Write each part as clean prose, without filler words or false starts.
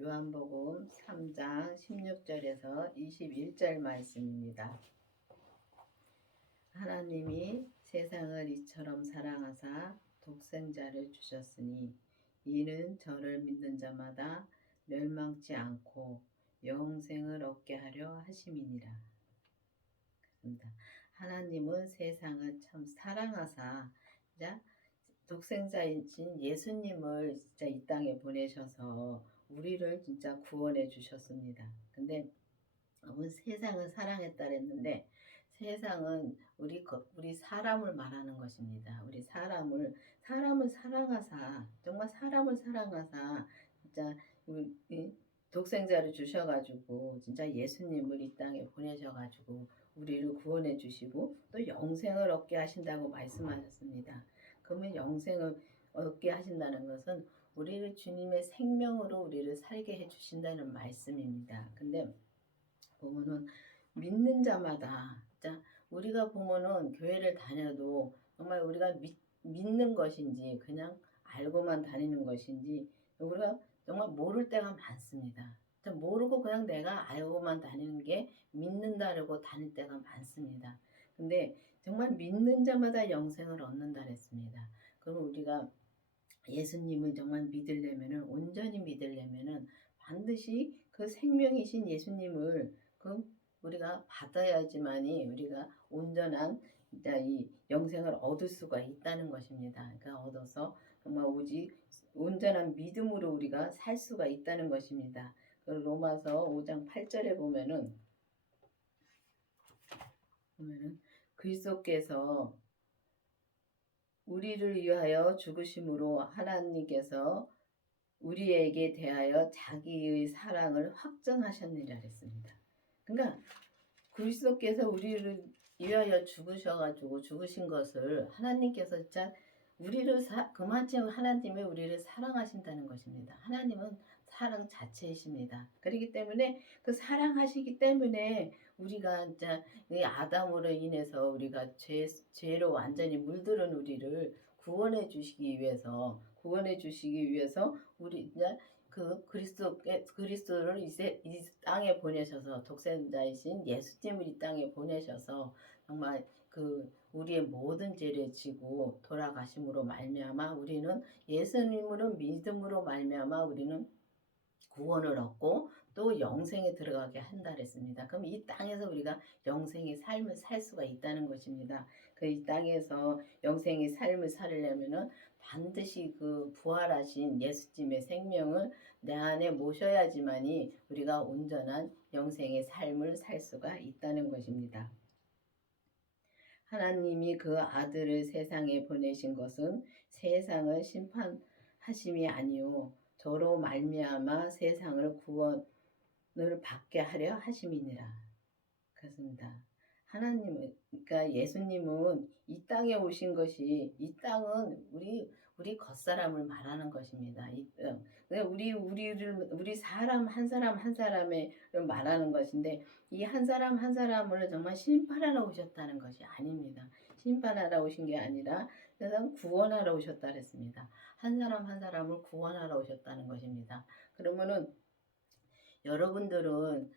요한복음 3장 16절에서 21절 말씀입니다. 하나님이 세상을 이처럼 사랑하사 독생자를 주셨으니 이는 저를 믿는 자마다 멸망치 않고 영생을 얻게 하려 하심이니라. 그렇습니다. 하나님은 세상을 참 사랑하사 독생자이신 예수님을 진짜 이 땅에 보내셔서 우리를 진짜 구원해 주셨습니다. 근데 세상을 사랑했다 그랬는데 세상은 우리 사람을 말하는 것입니다. 우리 사람을 사랑하사 정말 사람을 사랑하사 진짜 독생자를 주셔가지고 진짜 예수님을 이 땅에 보내셔가지고 우리를 구원해 주시고 또 영생을 얻게 하신다고 말씀하셨습니다. 그러면 영생을 얻게 하신다는 것은 우리를 주님의 생명으로 우리를 살게 해 주신다는 말씀입니다. 근데 보면은 믿는 자마다 자 우리가 보면은 교회를 다녀도 정말 우리가 믿는 것인지 그냥 알고만 다니는 것인지 우리가 정말 모를 때가 많습니다. 모르고 그냥 내가 알고만 다니는 게 믿는다라고 다닐 때가 많습니다. 근데 정말 믿는 자마다 영생을 얻는다 그랬습니다. 그럼 우리가 예수님을 정말 믿으려면은 온전히 믿으려면은 반드시 그 생명이신 예수님을 우리가 받아야지만이 우리가 온전한 이 영생을 얻을 수가 있다는 것입니다. 그러니까 얻어서 정말 오직 온전한 믿음으로 우리가 살 수가 있다는 것입니다. 로마서 5장 8절에 보면은 그리스도께서 우리를 위하여 죽으심으로 하나님께서 우리에게 대하여 자기의 사랑을 확증하셨느니라 했습니다. 그러니까 그리스도께서 우리를 위하여 죽으셔가지고 죽으신 것을 하나님께서 진짜 우리를 그만큼 하나님이 우리를 사랑하신다는 것입니다. 하나님은 사랑 자체이십니다. 그렇기 때문에 그 사랑하시기 때문에 우리가 진짜 이 아담으로 인해서 우리가 죄로 완전히 물들은 우리를 구원해 주시기 위해서 우리 이제 그리스도를 이 땅에 보내셔서 독생자이신 예수님을 이 땅에 보내셔서 정말 우리의 모든 죄를 지고 돌아가심으로 말미암아 우리는 예수님으로 믿음으로 말미암아 우리는 구원을 얻고 또 영생에 들어가게 한다 그랬습니다. 그럼 이 땅에서 우리가 영생의 삶을 살 수가 있다는 것입니다. 이 땅에서 영생의 삶을 살려면은 반드시 부활하신 예수님의 생명을 내 안에 모셔야지만이 우리가 온전한 영생의 삶을 살 수가 있다는 것입니다. 하나님이 그 아들을 세상에 보내신 것은 세상을 심판하심이 아니요 저로 말미암아 세상을 구원을 받게 하려 하심이니라. 그렇습니다. 그러니까 예수님은 이 땅에 오신 것이 이 땅은 우리 겉사람을 말하는 것입니다. 우리 사람 한 사람을 말하는 것인데 이 한 사람 한 사람을 정말 심판하러 오셨다는 것이 아닙니다. 심판하러 오신 게 아니라 세상 구원하러 오셨다 그랬습니다. 한 사람 한 사람을 구원하러 오셨다는 것입니다. 그러면은 여러분들은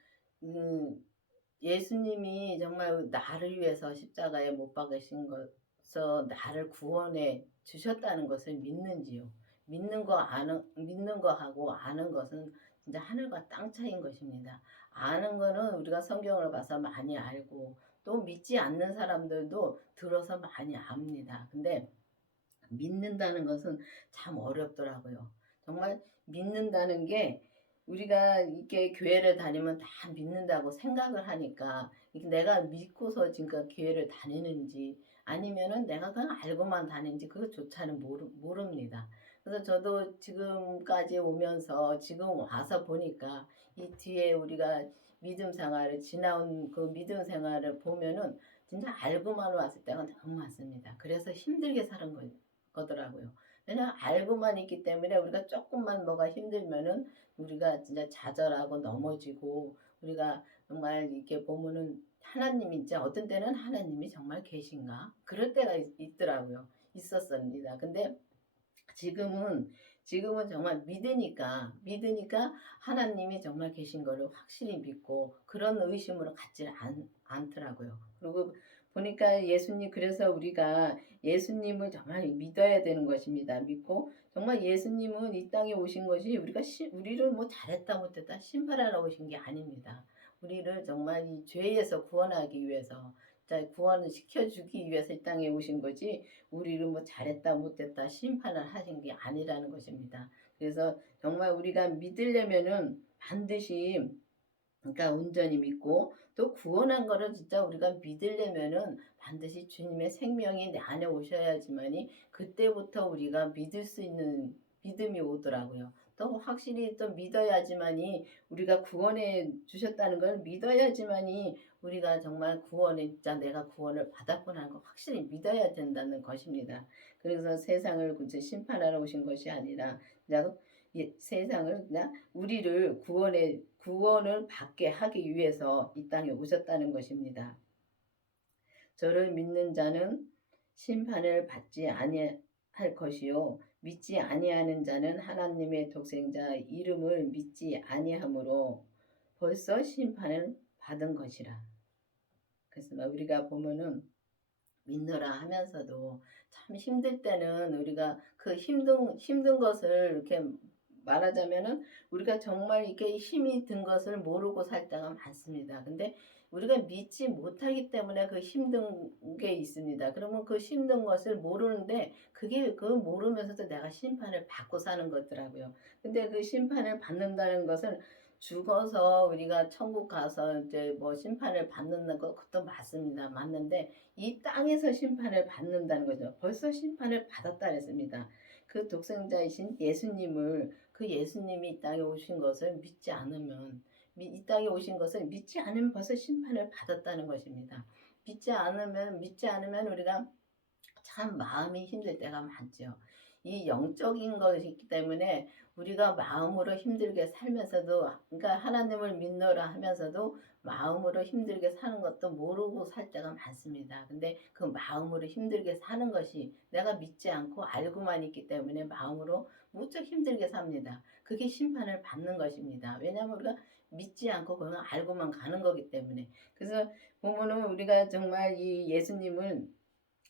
예수님이 정말 나를 위해서 십자가에 못 박으신 것서 나를 구원해 주셨다는 것을 믿는지요? 믿는 거하고 아는 것은 진짜 하늘과 땅 차이인 것입니다. 아는 거는 우리가 성경을 봐서 많이 알고 또 믿지 않는 사람들도 들어서 많이 압니다. 근데 믿는다는 것은 참 어렵더라고요. 정말 믿는다는 게 우리가 이렇게 교회를 다니면 다 믿는다고 생각을 하니까 내가 믿고서 지금 교회를 다니는지 아니면은 내가 그냥 알고만 다니는지 그것조차는 모릅니다. 그래서 저도 지금까지 오면서 지금 와서 보니까 이 뒤에 우리가 믿음 생활을 지나온 그 믿음 생활을 보면은 진짜 알고만 왔을 때가 너무 많습니다. 그래서 힘들게 사는 거더라고요. 왜냐면 알고만 있기 때문에 우리가 조금만 뭐가 힘들면은 우리가 진짜 좌절하고 넘어지고 우리가 정말 이렇게 보면은 하나님이 이제 어떤 때는 하나님이 정말 계신가? 그럴 때가 있더라고요. 있었습니다. 근데 지금은 지금은 정말 믿으니까 하나님이 정말 계신 거를 확실히 믿고 그런 의심으로 갖지 않더라고요. 그리고 보니까 예수님, 그래서 우리가 예수님을 정말 믿어야 되는 것입니다. 믿고 정말 예수님은 이 땅에 오신 것이 우리를 뭐 잘했다 못했다 심판하러 오신 게 아닙니다. 우리를 정말 이 죄에서 구원하기 위해서, 자, 구원을 시켜주기 위해서 이 땅에 오신 거지 우리를 뭐 잘했다 못했다 심판을 하신 게 아니라는 것입니다. 그래서 정말 우리가 믿으려면은 반드시, 그러니까 온전히 믿고 또 구원한 거를 진짜 우리가 믿으려면은 반드시 주님의 생명이 내 안에 오셔야지만이 그때부터 우리가 믿을 수 있는 믿음이 오더라고요. 또 확실히 또 믿어야지만이, 우리가 구원해 주셨다는 걸 믿어야지만이 우리가 정말 구원에 진짜 내가 구원을 받았구나 하는 걸 확실히 믿어야 된다는 것입니다. 그래서 세상을 굳이 심판하러 오신 것이 아니라 그냥 세상을 그냥 우리를 구원을 받게 하기 위해서 이 땅에 오셨다는 것입니다. 저를 믿는 자는 심판을 받지 아니할 것이요 믿지 아니하는 자는 하나님의 독생자 이름을 믿지 아니하므로 벌써 심판을 받은 것이라. 그래서 우리가 보면은 믿노라 하면서도 참 힘들 때는 우리가 그 힘든 것을 이렇게 말하자면은 우리가 정말 이렇게 힘이 든 것을 모르고 살 때가 많습니다. 근데 우리가 믿지 못하기 때문에 그 힘든 게 있습니다. 그러면 그 힘든 것을 모르는데 그 모르면서도 내가 심판을 받고 사는 거더라고요. 근데 그 심판을 받는다는 것은 죽어서 우리가 천국 가서 이제 뭐 심판을 받는 것, 그것도 맞습니다. 맞는데 이 땅에서 심판을 받는다는 거죠. 벌써 심판을 받았다 그랬습니다. 그 독생자이신 예수님을, 그 예수님이 이 땅에 오신 것을 믿지 않으면, 이 땅에 오신 것을 믿지 않으면 벌써 심판을 받았다는 것입니다. 믿지 않으면 우리가 참 마음이 힘들 때가 많죠. 이 영적인 것이기 때문에 우리가 마음으로 힘들게 살면서도, 그러니까 하나님을 믿노라 하면서도 마음으로 힘들게 사는 것도 모르고 살 때가 많습니다. 근데 그 마음으로 힘들게 사는 것이, 내가 믿지 않고 알고만 있기 때문에 마음으로 무척 힘들게 삽니다. 그게 심판을 받는 것입니다. 왜냐하면 우리가 믿지 않고 그냥 알고만 가는 거기 때문에. 그래서 보면은 우리가 정말 이 예수님을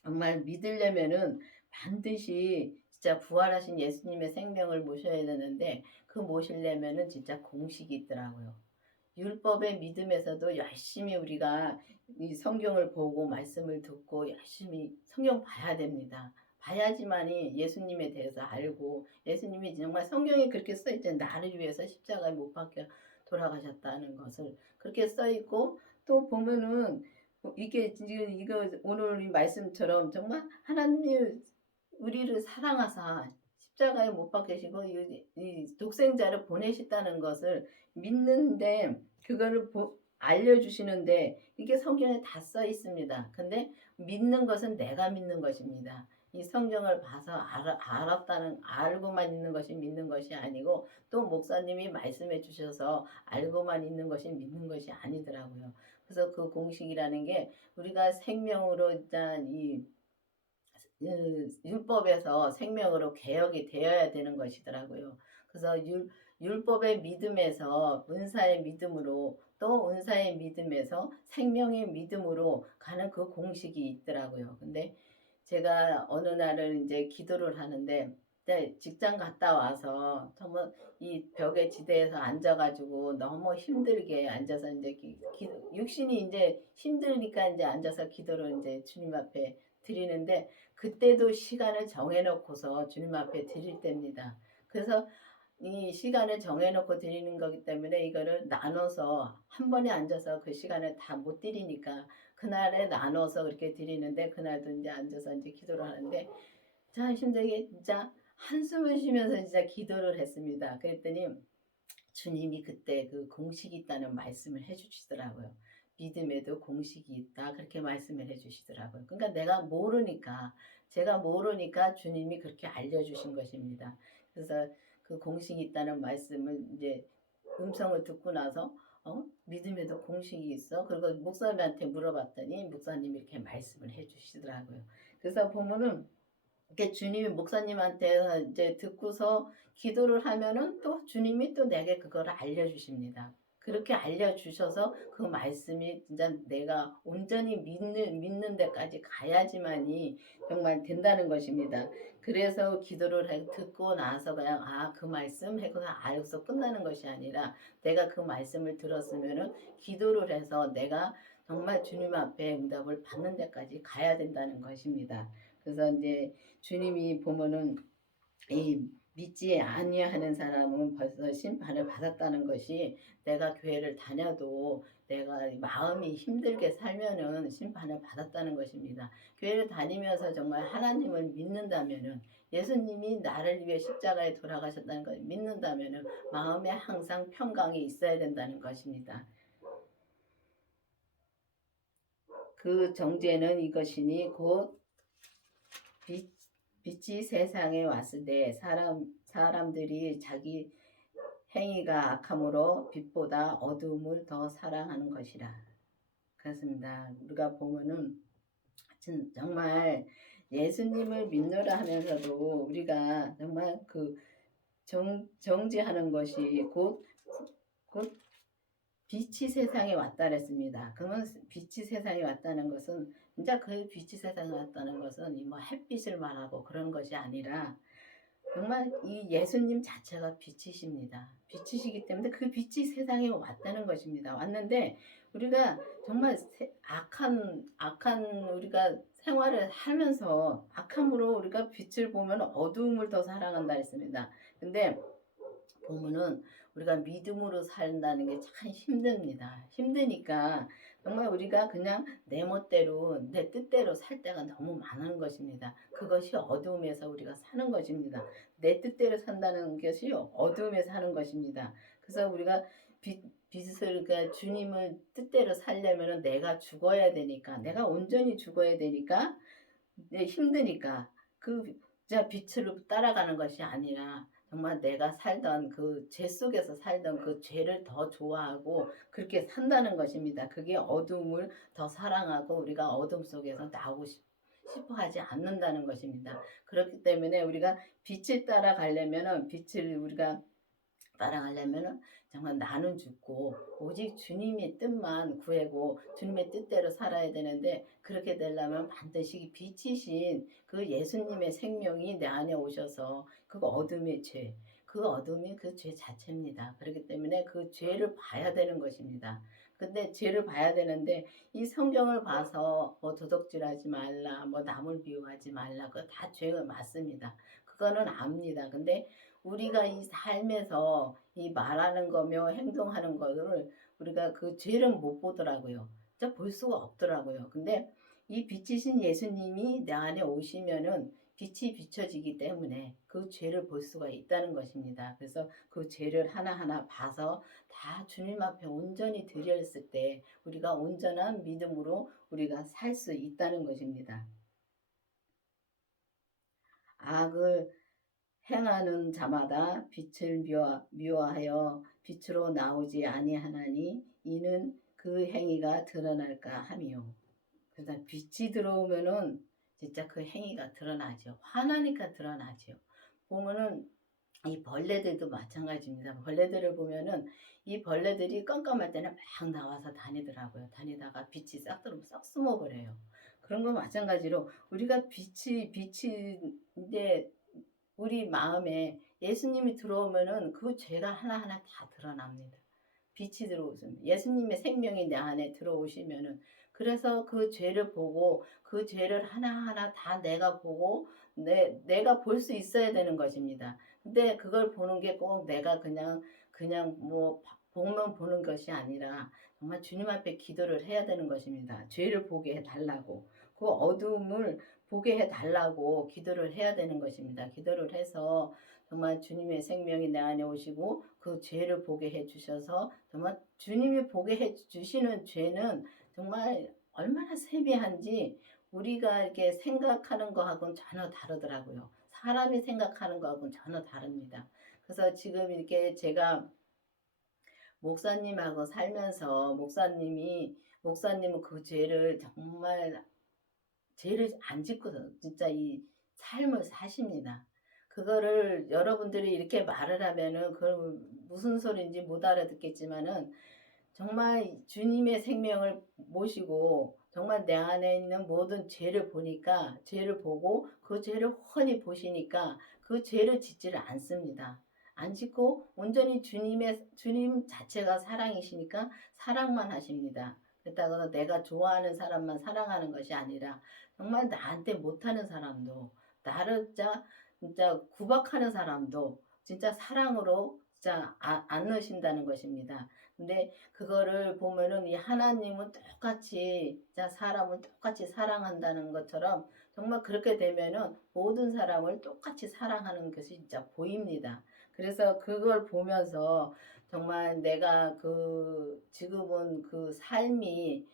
정말 믿으려면은 반드시 진짜 부활하신 예수님의 생명을 모셔야 되는데, 그 모시려면은 진짜 공식이 있더라고요. 율법의 믿음에서도 열심히 우리가 이 성경을 보고 말씀을 듣고 열심히 성경 봐야 됩니다. 봐야지만이 예수님에 대해서 알고, 예수님이 정말 성경에 그렇게 써있잖아요. 나를 위해서 십자가에 못 박혀 돌아가셨다는 것을 그렇게 써있고, 또 보면은 이게 지금 이거 오늘 이 말씀처럼 정말 하나님이 우리를 사랑하사 십자가에 못 박히시고 이 독생자를 보내셨다는 것을 믿는데, 그거를 알려주시는데 이게 성경에 다 써 있습니다. 근데 믿는 것은 내가 믿는 것입니다. 이 성경을 봐서 알고만 있는 것이 믿는 것이 아니고, 또 목사님이 말씀해 주셔서 알고만 있는 것이 믿는 것이 아니더라고요. 그래서 그 공식이라는 게 우리가 생명으로 일단 이 율법에서 생명으로 개혁이 되어야 되는 것이더라고요. 그래서 율법의 믿음에서 은사의 믿음으로, 또 은사의 믿음에서 생명의 믿음으로 가는 그 공식이 있더라고요. 근데 제가 어느 날은 이제 기도를 하는데, 직장 갔다 와서 정말 이 벽에 지대에서 앉아가지고 너무 힘들게 앉아서 이제 육신이 이제 힘드니까 이제 앉아서 기도를 이제 주님 앞에 드리는데, 그때도 시간을 정해놓고서 주님 앞에 드릴 때입니다. 그래서 이 시간을 정해놓고 드리는 거기 때문에 이거를 나눠서 한 번에 앉아서 그 시간을 다 못 드리니까 그날에 나눠서 그렇게 드리는데, 그날도 이제 앉아서 이제 기도를 하는데 참 힘들게 진짜 한숨을 쉬면서 진짜 기도를 했습니다. 그랬더니 주님이 그때 그 공식이 있다는 말씀을 해주시더라고요. 믿음에도 공식이 있다, 그렇게 말씀을 해주시더라고요. 그러니까 제가 모르니까 주님이 그렇게 알려주신 것입니다. 그래서 그 공식이 있다는 말씀을 이제 음성을 듣고 나서 믿음에도 공식이 있어? 그리고 목사님한테 물어봤더니 목사님이 이렇게 말씀을 해주시더라고요. 그래서 보면은 이렇게 주님이 목사님한테 이제 듣고서 기도를 하면은 또 주님이 또 내게 그거를 알려주십니다. 그렇게 알려주셔서 그 말씀이 진짜 내가 온전히 믿는 데까지 가야지만이 정말 된다는 것입니다. 그래서 기도를 듣고 나서 그냥 그 말씀 하고 알고서 끝나는 것이 아니라 내가 그 말씀을 들었으면은 기도를 해서 내가 정말 주님 앞에 응답을 받는 데까지 가야 된다는 것입니다. 그래서 이제 주님이 보면은 이 믿지 아니하는 사람은 벌써 심판을 받았다는 것이, 내가 교회를 다녀도 내가 마음이 힘들게 살면은 심판을 받았다는 것입니다. 교회를 다니면서 정말 하나님을 믿는다면은, 예수님이 나를 위해 십자가에 돌아가셨다는 걸 믿는다면은 마음에 항상 평강이 있어야 된다는 것입니다. 그 정죄는 이것이니 곧 빛이 세상에 왔을 때 사람들이 자기 행위가 악함으로 빛보다 어두움을 더 사랑하는 것이라. 그렇습니다. 우리가 보면은 정말 예수님을 믿노라 하면서도 우리가 정말 그 정죄하는 것이 곧 빛이 세상에 왔다 그랬습니다. 그러면 빛이 세상에 왔다는 것은, 진짜 그 빛이 세상에 왔다는 것은 뭐 햇빛을 말하고 그런 것이 아니라 정말 이 예수님 자체가 빛이십니다. 빛이시기 때문에 그 빛이 세상에 왔다는 것입니다. 왔는데 우리가 정말 악한 우리가 생활을 하면서 악함으로 우리가 빛을 보면 어두움을 더 사랑한다 했습니다. 근데 보면은 우리가 믿음으로 산다는 게 참 힘듭니다. 힘드니까 정말 우리가 그냥 내 멋대로 내 뜻대로 살 때가 너무 많은 것입니다. 그것이 어두움에서 우리가 사는 것입니다. 내 뜻대로 산다는 것이 어두움에서 사는 것입니다. 그래서 우리가 빛을, 그러니까 주님을 뜻대로 살려면은 내가 죽어야 되니까, 내가 온전히 죽어야 되니까, 힘드니까 그 빛을 따라가는 것이 아니라 정말 내가 살던 그 죄 속에서 살던 그 죄를 더 좋아하고 그렇게 산다는 것입니다. 그게 어둠을 더 사랑하고 우리가 어둠 속에서 나오고 싶어 하지 않는다는 것입니다. 그렇기 때문에 우리가 빛을 따라가려면은, 빛을 우리가 따라가려면은 정말 나는 죽고 오직 주님의 뜻만 구하고 주님의 뜻대로 살아야 되는데, 그렇게 되려면 반드시 빛이신 그 예수님의 생명이 내 안에 오셔서 그 어둠의 죄, 그 어둠이 그 죄 자체입니다. 그렇기 때문에 그 죄를 봐야 되는 것입니다. 근데 죄를 봐야 되는데 이 성경을 봐서 뭐 도둑질하지 말라, 뭐 남을 미워하지 말라, 그거 다 죄가 맞습니다. 그거는 압니다. 근데 우리가 이 삶에서 이 말하는 거며 행동하는 거를 우리가 그 죄를 못 보더라고요. 진짜 볼 수가 없더라고요. 근데 이 빛이신 예수님이 내 안에 오시면은 빛이 비춰지기 때문에 그 죄를 볼 수가 있다는 것입니다. 그래서 그 죄를 하나하나 봐서 다 주님 앞에 온전히 드렸을 때 우리가 온전한 믿음으로 우리가 살 수 있다는 것입니다. 악을 행하는 자마다 빛을 미워하여 빛으로 나오지 아니하나니 이는 그 행위가 드러날까 함이요. 그래서 빛이 들어오면은 진짜 그 행위가 드러나죠. 화나니까 드러나죠. 보면은 이 벌레들도 마찬가지입니다. 벌레들을 보면은 이 벌레들이 깜깜할 때는 막 나와서 다니더라고요. 다니다가 빛이 싹 들어오면 싹 숨어버려요. 그런 거 마찬가지로 우리가 빛인데 우리 마음에 예수님이 들어오면은 그 죄가 하나하나 다 드러납니다. 빛이 들어오시면 예수님의 생명이 내 안에 들어오시면은, 그래서 그 죄를 보고 그 죄를 하나하나 다 내가 보고 내가 볼 수 있어야 되는 것입니다. 근데 그걸 보는 게 꼭 내가 그냥 뭐 보면 보는 것이 아니라 정말 주님 앞에 기도를 해야 되는 것입니다. 죄를 보게 해 달라고, 그 어두움을 보게 해 달라고 기도를 해야 되는 것입니다. 기도를 해서 정말 주님의 생명이 내 안에 오시고 그 죄를 보게 해 주셔서, 정말 주님이 보게 해 주시는 죄는 정말 얼마나 세미한지 우리가 이렇게 생각하는 거하고는 전혀 다르더라고요. 사람이 생각하는 거하고는 전혀 다릅니다. 그래서 지금 이렇게 제가 목사님하고 살면서 목사님은 그 죄를 정말 죄를 안 짓고서 진짜 이 삶을 사십니다. 그거를 여러분들이 이렇게 말을 하면은 그걸 무슨 소리인지 못 알아듣겠지만은 정말 주님의 생명을 모시고 정말 내 안에 있는 모든 죄를 보니까 죄를 보고 그 죄를 훤히 보시니까 그 죄를 짓지를 않습니다. 안 짓고 온전히 주님 자체가 사랑이시니까 사랑만 하십니다. 그렇다고 내가 좋아하는 사람만 사랑하는 것이 아니라 정말 나한테 못하는 사람도 나를 진짜 구박하는 사람도 진짜 사랑으로 진짜 안 넣으신다는 것입니다. 근데 그거를 보면은 이 하나님은 똑같이 진짜 사람을 똑같이 사랑한다는 것처럼 정말 그렇게 되면은 모든 사람을 똑같이 사랑하는 것이 진짜 보입니다. 그래서 그걸 보면서 정말 내가 그 지금은 그 삶이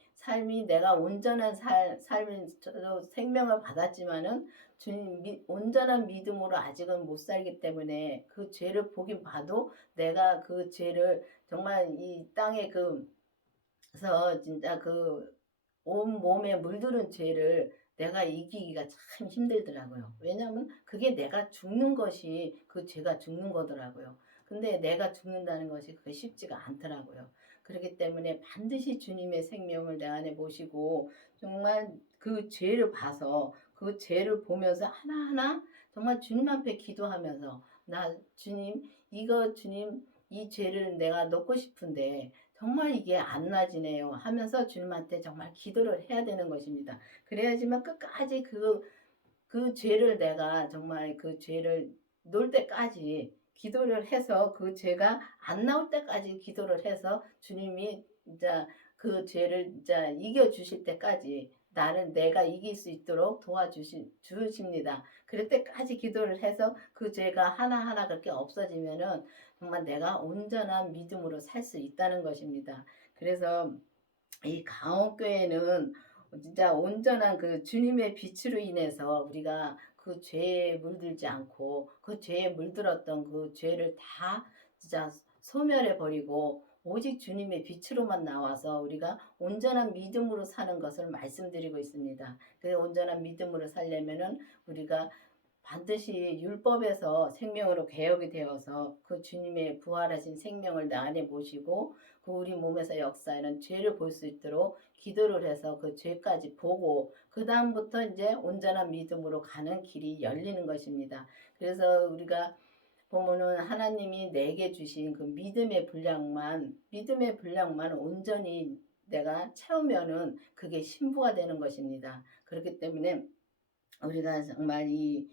내가 온전한 삶을 생명을 받았지만은 주님 온전한 믿음으로 아직은 못 살기 때문에 그 죄를 보긴 봐도 내가 그 죄를 정말 이 땅에 그래서 진짜 그 온몸에 물들은 죄를 내가 이기기가 참 힘들더라고요. 왜냐하면 그게 내가 죽는 것이 그 죄가 죽는 거더라고요. 근데 내가 죽는다는 것이 그게 쉽지가 않더라고요. 그렇기 때문에 반드시 주님의 생명을 내 안에 모시고 정말 그 죄를 봐서 그 죄를 보면서 하나하나 정말 주님 앞에 기도하면서 나 주님 이거 주님 이 죄를 내가 넣고 싶은데 정말 이게 안 나지네요 하면서 주님한테 정말 기도를 해야 되는 것입니다. 그래야지만 끝까지 그 죄를 내가 정말 그 죄를 놓을 때까지 기도를 해서 그 죄가 안 나올 때까지 기도를 해서 주님이 진짜 그 죄를 진짜 이겨 주실 때까지 나를 내가 이길 수 있도록 주십니다. 그럴 때까지 기도를 해서 그 죄가 하나하나 그렇게 없어지면은 정말 내가 온전한 믿음으로 살 수 있다는 것입니다. 그래서 이 강옥교회는 진짜 온전한 그 주님의 빛으로 인해서 우리가 그 죄에 물들지 않고 그 죄에 물들었던 그 죄를 다 진짜 소멸해 버리고 오직 주님의 빛으로만 나와서 우리가 온전한 믿음으로 사는 것을 말씀드리고 있습니다. 그 온전한 믿음으로 살려면은 우리가 반드시 율법에서 생명으로 개혁이 되어서 그 주님의 부활하신 생명을 내 안에 모시고 그 우리 몸에서 역사하는 죄를 볼 수 있도록 기도를 해서 그 죄까지 보고 그 다음부터 이제 온전한 믿음으로 가는 길이 열리는 것입니다. 그래서 우리가 보면은 하나님이 내게 주신 그 믿음의 분량만 온전히 내가 채우면은 그게 신부가 되는 것입니다. 그렇기 때문에 우리가 정말 이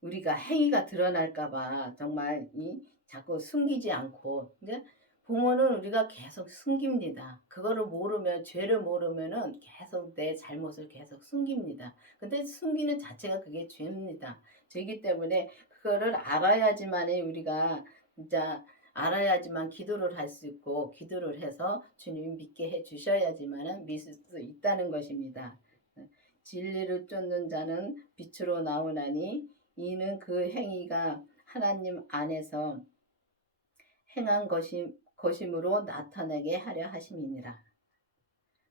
우리가 행위가 드러날까봐 정말 이 자꾸 숨기지 않고 이제 보면은 우리가 계속 숨깁니다. 그거를 모르면 죄를 모르면은 계속 내 잘못을 계속 숨깁니다. 근데 숨기는 자체가 그게 죄입니다. 죄이기 때문에 그거를 알아야지만이 우리가 진짜 알아야지만 기도를 할 수 있고 기도를 해서 주님 믿게 해 주셔야지만은 믿을 수 있다는 것입니다. 진리를 쫓는 자는 빛으로 나오나니 이는 그 행위가 하나님 안에서 행한 것임으로 나타나게 하려 하심이니라.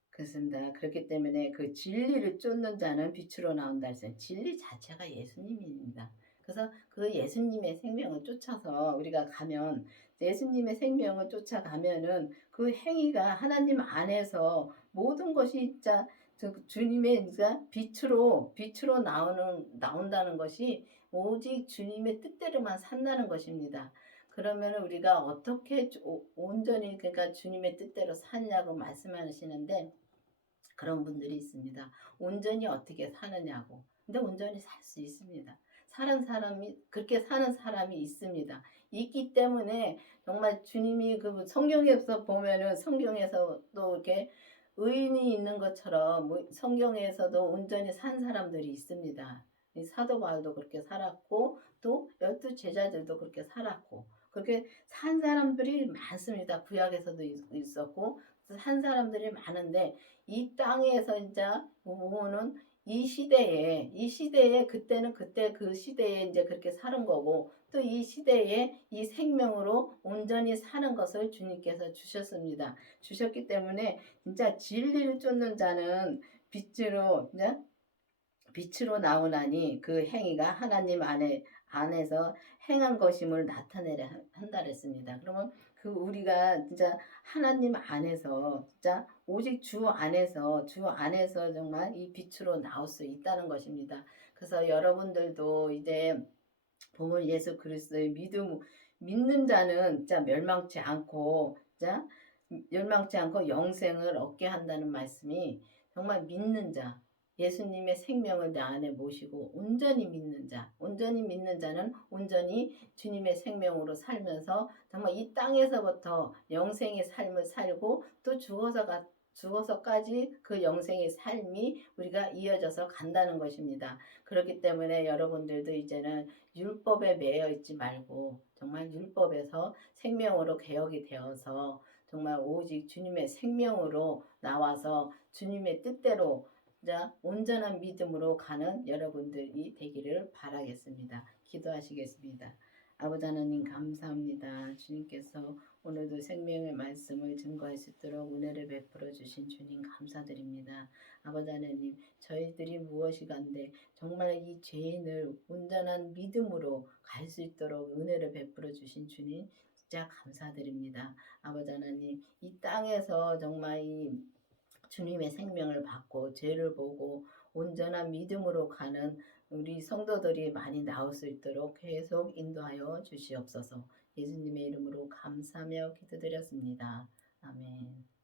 그렇습니다. 그렇기 때문에 그 진리를 쫓는 자는 빛으로 나온다 했어요. 진리 자체가 예수님입니다. 그래서 그 예수님의 생명을 쫓아서 우리가 가면 예수님의 생명을 쫓아가면은 그 행위가 하나님 안에서 모든 것이 진짜 주님의 빛으로 나온다는 것이 오직 주님의 뜻대로만 산다는 것입니다. 그러면 우리가 어떻게 온전히 그러니까 주님의 뜻대로 사냐고 말씀하시는데 그런 분들이 있습니다. 온전히 어떻게 사느냐고. 근데 온전히 살 수 있습니다. 그렇게 사는 사람이 있습니다. 있기 때문에 정말 주님이 그 성경에서 보면은 성경에서도 이렇게 의인이 있는 것처럼 성경에서도 온전히 산 사람들이 있습니다. 이 사도 바울도 그렇게 살았고 또 12제자들도 그렇게 살았고 그렇게 산 사람들이 많습니다. 구약에서도 있었고 산 사람들이 많은데 이 땅에서 이제 보면은 이 시대에 그때는 그때 그 시대에 이제 그렇게 사는 거고 또 이 시대에 이 생명으로 온전히 사는 것을 주님께서 주셨습니다. 주셨기 때문에 진짜 진리를 쫓는 자는 빛으로 나오나니 그 행위가 하나님 안에서 행한 것임을 나타내려 한다 그랬습니다. 그러면 그 우리가 진짜 하나님 안에서 진짜 오직 주 안에서 정말 이 빛으로 나올 수 있다는 것입니다. 그래서 여러분들도 이제 보면 예수 그리스도의 믿는 자는 진짜 멸망치 않고 영생을 얻게 한다는 말씀이 정말 믿는 자, 예수님의 생명을 내 안에 모시고 온전히 믿는 자는 온전히 주님의 생명으로 살면서 정말 이 땅에서부터 영생의 삶을 살고 또 죽어서까지 그 영생의 삶이 우리가 이어져서 간다는 것입니다. 그렇기 때문에 여러분들도 이제는 율법에 매여 있지 말고 정말 율법에서 생명으로 개혁이 되어서 정말 오직 주님의 생명으로 나와서 주님의 뜻대로 온전한 믿음으로 가는 여러분들이 되기를 바라겠습니다. 기도하시겠습니다. 아버지 하나님 감사합니다. 주님께서 오늘도 생명의 말씀을 증거할 수 있도록 은혜를 베풀어 주신 주님 감사드립니다. 아버지 하나님 저희들이 무엇이간데 정말 이 죄인을 온전한 믿음으로 갈 수 있도록 은혜를 베풀어 주신 주님 진짜 감사드립니다. 아버지 하나님 이 땅에서 정말 이 주님의 생명을 받고 죄를 보고 온전한 믿음으로 가는 우리 성도들이 많이 나올 수 있도록 계속 인도하여 주시옵소서. 예수님의 이름으로 감사하며 기도드렸습니다. 아멘.